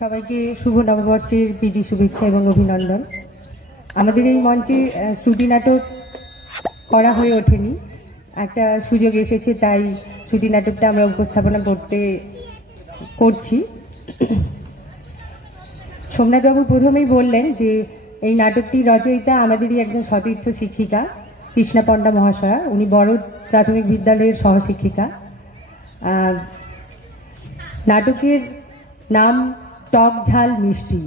সবাইকে শুভ নববর্ষের প্রীতি শুভেচ্ছা এবং অভিনন্দন। আমাদের এই মঞ্চে শ্রুতি নাটক করা হয়ে ওঠেনি, একটা সুযোগ এসেছে, তাই শ্রুতি নাটকটা আমরা উপস্থাপনা করছি। সোমনাথবাবু প্রথমেই বললেন যে এই নাটকটি রচয়িতা আমাদেরই একজন সতীর্থ শিক্ষিকা কৃষ্ণা পণ্ডা মহাশয়া। উনি বড় প্রাথমিক বিদ্যালয়ের সহশিক্ষিকা। নাটকের নাম টক ঝাল মিষ্টি।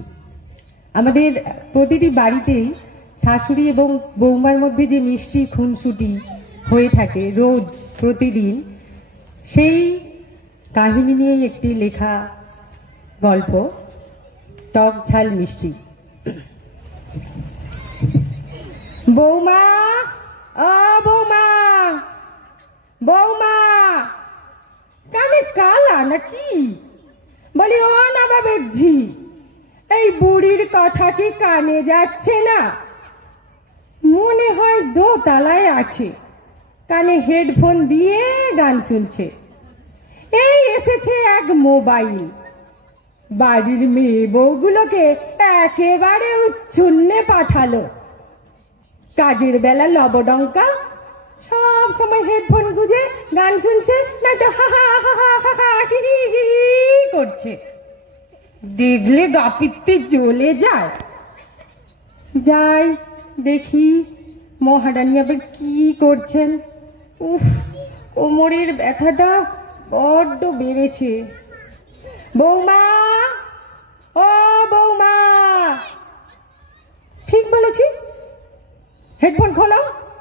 আমাদের প্রতিটি বাড়িতেই শাশুড়ি এবং বৌমার মধ্যে যে মিষ্টি খুনসুটি হয়ে থাকে রোজ প্রতিদিন, সেই কাহিনী নিয়েই একটি লেখা গল্প টক ঝাল মিষ্টি। বৌমা, ও বৌমা, বৌমা কানে কালা নাকি? বলি ও না বাবের ঝি, এই বুড়ির কথা কি কানে যাচ্ছে না? মনে হয় দোতলায় আছে, কানে হেডফোন দিয়ে গান শুনছে। এই এসেছে এক মোবাইল, বাড়ির মেয়ে বউগুলোকে একেবারে উচ্ছন্নে পাঠালো। কাজের বেলা লবডঙ্কা, সব সময় হেডফোন গুঁজে গান শুনছে, না তো হা হা হা হা হা হা হি হি হি করছে। দেখলে গাপিত্তে জ্বলে যায়। যাই দেখি মহারানী আবার কি করছেন। উফ, কোমরের ব্যথাটা বড্ড বেড়েছে। বৌমা, ও বৌমা, ঠিক বলেছি? হেডফোন খোলো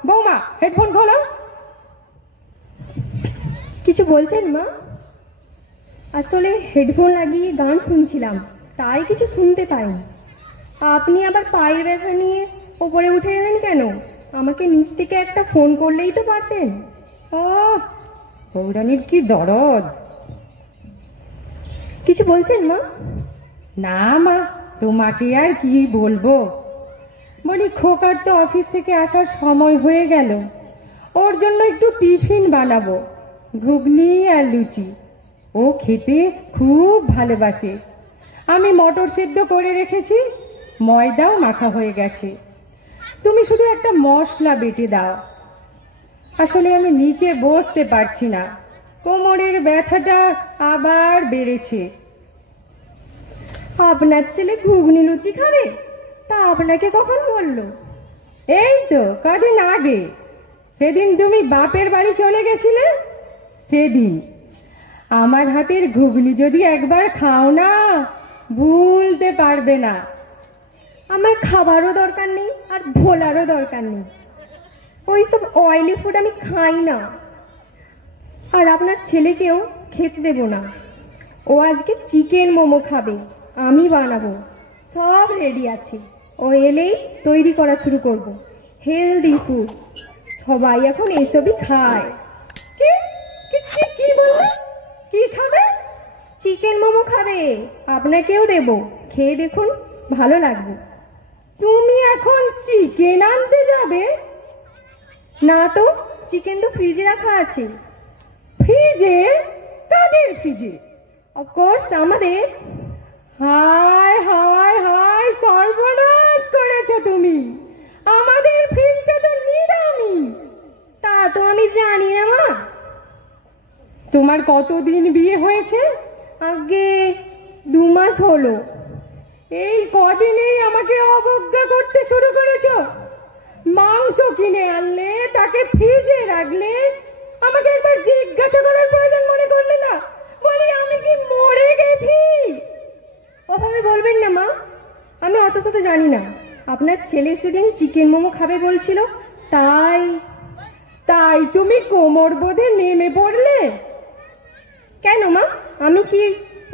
বৌমা, হেডফোন খোলো। কিছু বলছেন মা? আসলে হেডফোন লাগিয়ে গান শুনছিলাম, তাই কিছু শুনতে পাইনি। আপনি আবার পায়ের ব্যথা নিয়ে ওপরে উঠে এলেন কেন? আমাকে নিচ থেকে একটা ফোন করলেই তো পারতেন। ও পৌরাণীর কি দরদ। কিছু বলছেন মা? না মা, তোমাকে আর কি বলবো। বলি খোকার তো অফিস থেকে আসার সময় হয়ে গেল, ওর জন্য একটু টিফিন বানাবো, ঘুগনি আর লুচি। ও খেতে খুব ভালোবাসে। আমি মটর সেদ্ধ করে রেখেছি, ময়দাও মাখা হয়ে গেছে। তুমি শুধু একটা মশলা বেটে দাও। আসলে আমি নিচে বসতে পারছি না, কোমরের ব্যথাটা আবার বেড়েছে। আপনার ছেলে ঘুগনি লুচি খাবে? তা আপনাকে কখন বললো? এই তো কদিন আগে, সেদিন তুমি বাপের বাড়ি চলে গেছিলে, সেদিন। আমার হাতের ঘুগনি যদি একবার খাও না, ভুলতে পারবে না। আমার খাবারও দরকার নেই আর ভোলারও দরকার নেই। ওইসব অয়েলি ফুড আমি খাই না, আর আপনার ছেলেকেও খেতে দেব না। ও আজকে চিকেন মোমো খাবে, আমি বানাবো, সব রেডি আছে। ও এলেই তৈরি করা শুরু করব। হেলদি ফুড, সবাই এখন এসবই খায়। কি কি কি কি বললে? কি খাবে? চিকেন মোমো খাবে, আপনাকেও দেব, খেয়ে দেখুন, ভালো লাগবে। তুমি এখন চিকেন আনতে যাবে? না তো, চিকেন তো ফ্রিজে রাখা আছে। ফ্রিজে? কাদের ফ্রিজে? অফকোর্স আমাদের। হায় হায় হায়, সর্বনাশ করেছো তুমি। আমাদের ফ্রিজটা তো নিরামিষ। তা তো আমি জানি না মা। তোমার কতদিন বিয়ে হয়েছে? আগে 2 মাস হলো। এই কদিনেই আমাকে অবজ্ঞা করতে শুরু করেছো। মাংস কিনে আনলে, তাকে ফ্রিজে রাখলে, আমাকে একবার জিজ্ঞাসা করার প্রয়োজন মনে করলে না? বলি আমি কি মরে গেছি? ওভাবে বলবেন না মা, আমি অত শত জানি না। আপনার ছেলে সেদিন চিকেন মোমো খাবে বলছিল, তাই। তাই তুমি কোমর বোধে নেমে পড়লে? কেন মা, আমি কি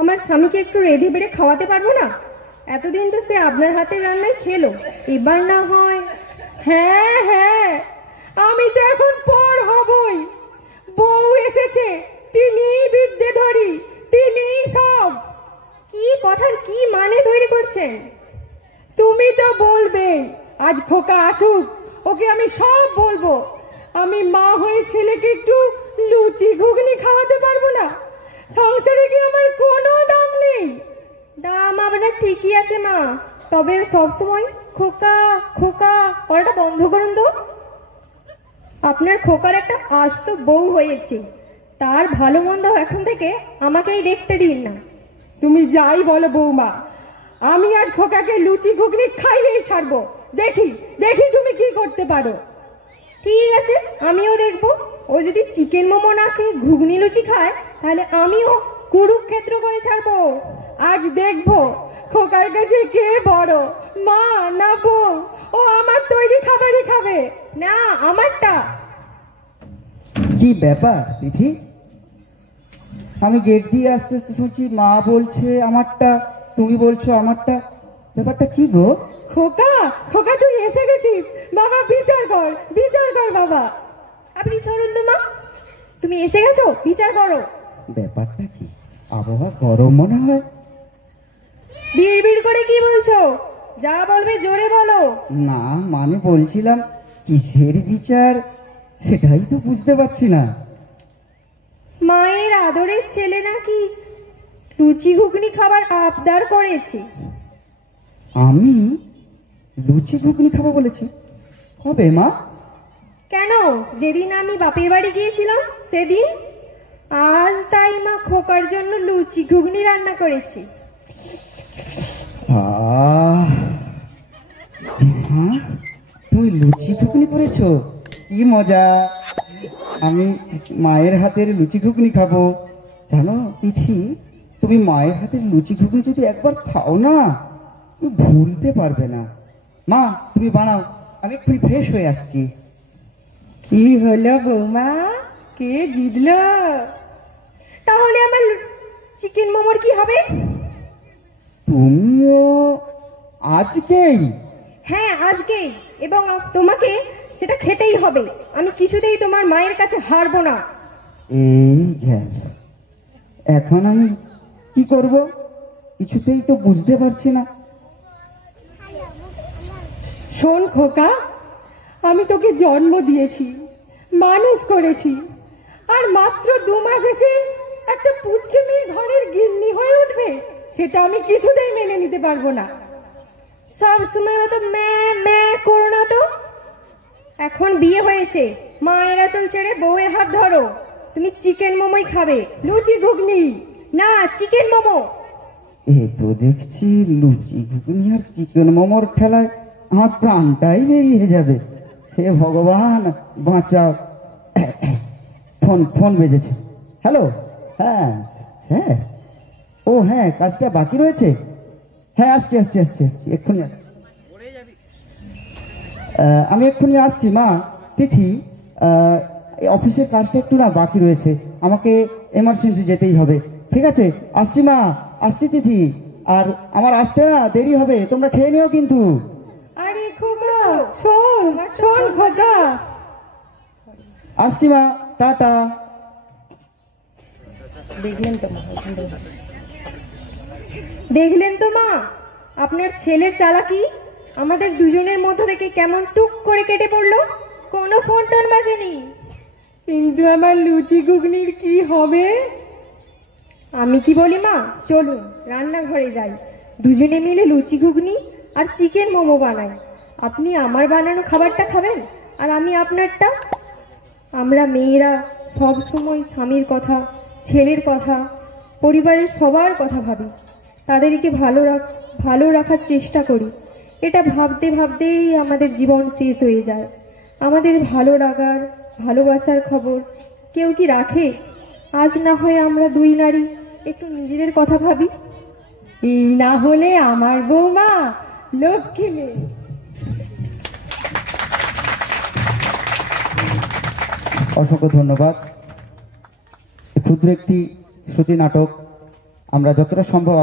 আমার স্বামীকে একটু রেঁধে বেড়ে খাওয়াতে পারবো না? এতদিন তো সে আপনার হাতের রান্নাই খেলো, এবার না হয়। হ্যাঁ হ্যাঁ, আমি তো এখন পর হবই। বউ এসেছে, তিনি বিদ্যে ধরি, তিনি সব। কি কথার কি মানে তৈরি করছেন? তুমি তো বলবে আজ খোকা আসুক, ওকে আমি সব বলবো। আমি মা হয়ে ছেলেকে একটু লুচি ঘুগনি খাওয়াতে পারবো না? সংসারে কি আমার কোনো দাম নেই? দাম আপনার ঠিকই আছে মা, তবে সবসময় খোকা খোকা করাটা বন্ধ করুন তো। আপনার খোকার একটা আস্ত বউ হয়েছে, তার ভালো মন্দ এখন থেকে আমাকেই দেখতে দিন না। তুমি যাই বলো বৌমা, আমি আজ খোকাকে লুচি ঘুগনি খাইয়েই ছাড়বো। দেখি দেখি তুমি কি করতে পারো। ঠিক আছে, আমিও দেখবো। ও যদি চিকেন মোমো না খেয়ে ঘুগনি লুচি খায়, তাহলে আমিও কুরুক্ষেত্র করে ছাড়বো। আজ দেখবো খোকার কাছে কে বড়, মা না বউ। ও আমার তৈরি খাবারই খাবে। না, আমারটা। কি ব্যাপার তিথি? আমি গেট দিয়ে আস্তে আস্তে শুনছি মা বলছে আমারটা, তুমি বলছো আমারটা। ব্যাপারটা কি গো? খোকা খোকা তুই এসে গেছিস। বাবা বিচার কর বাবা। আপনি সরুন তো মা, তুমি এসে গেছো, বিচার করো। ব্যাপারটা কি? আবহাওয়া গরম মনে হয়। বিড় করে কি বলছো? যা বলবে জোরে বলো। না মানে বলছিলাম কিসের বিচার সেটাই তো বুঝতে পারছি না। মায়ের আদরের ছেলে নাকি লুচি ঘুগনি খাবার আবদার করেছে। আমি লুচি ঘুগনি খাবো বলেছি? কবে মা? কেন, যেদিন আমি বাপের বাড়ি গিয়েছিলাম সেদিন। আজ তাই মা খোকার জন্য লুচি ঘুগনি রান্না করেছি। আহ, হ্যাঁ, তুমি লুচি ঘুগনি করেছো? কি মজা! আমি মায়ের হাতের লুচি ঘুগনি খাবো। জানো তিথি, তুমি মায়ের হাতের লুচি ঘুগনি যদি একবার খাও না, তুমি ভুলতে পারবে না। মা তুমি বানাও, আমি একটু ফ্রেশ হয়ে আসছি। কি হলো বৌমা, কে জিতলো? তাহলে আমার চিকেন মোমোর কি হবে? তুমিও আজকেই? হ্যাঁ আজকেই, এবং তোমাকে সেটা খেতেই হবে। আমি কিছুতেই তোমার মায়ের কাছে হারবো না। এই গেল, এখন আমি কি করব কিছুতেই তো বুঝতে পারছি না। শোন খোকা, আমি তোকে জন্ম দিয়েছি, মানুষ করেছি, আর মাত্র 2 মাস এসে একটা পুচকে মেয়ে ঘরের গিন্নি হয়ে উঠবে, সেটা আমি কিছুতেই মেনে নিতে পারবো না। সব সময় তো ম্যা করো না তো। এখন বিয়ে হয়েছে, মায়ের আঁচল ছেড়ে বউয়ের হাত ধরো। তুমি চিকেন মোমোই খাবে। লুচি ঘুগনি না, চিকেন মোমো। এ তো দেখছি লুচি ঘুগনি আর চিকেন মোমোর খেলায় আমার প্রাণটাই বেরিয়ে যাবে। হে ভগবান বাঁচাও। ফোন ফোন বেজেছে। হ্যালো, হ্যাঁ স্যার। ও হ্যাঁ, কাজটা বাকি রয়েছে। হ্যাঁ আসছি আসছি আসছি আসছি এক্ষুনি আসছি। আমি এক্ষুনি আসছি মা। তিথি, এই অফিসের কাজটা একটু না বাকি রয়েছে, আমাকে এমার্জেন্সি যেতেই হবে। ঠিক আছে, আসছি মা, আসছি তিথি। আর আমার আসতে না দেরি হবে, তোমরা খেয়ে নিও কিন্তু। আরে খোকা শোন শোন খোকা। আসছি মা, টাটা। দেখলেন তো মা, আপনার ছেলের চালাকি আমাদের দুজনের মধ্য থেকে কেমন টুক করে কেটে পড়লো। কোনো ফোন টোন বাজেনি। কিন্তু আমার লুচি ঘুগনির কি হবে? আমি কি বলি মা, চলুন রান্নাঘরে যাই, দুজনে মিলে লুচি ঘুগনি আর চিকেন মোমো বানাই। আপনি আমার বানানো খাবারটা খাবেন, আর আমি আপনারটা। আমরা মেয়েরা সব সময় স্বামীর কথা, ছেলের কথা, পরিবারের সবার কথা ভাবি, তাদেরকে ভালো রাখার চেষ্টা করি। এটা ভাবতে ভাবতেই আমাদের জীবন শেষ হয়ে যায়। আমাদের ভালো লাগার, ভালোবাসার খবর কেউ কি রাখে? আজ না হয় আমরা দুই নারী একটু নিজেদের কথা ভাবি। এই না হলে আমার বৌমা লক্ষ্মী মেয়ে। অসংখ্য ধন্যবাদ। ক্ষুদ্র একটি শ্রুতি নাটক আমরা যতটা সম্ভব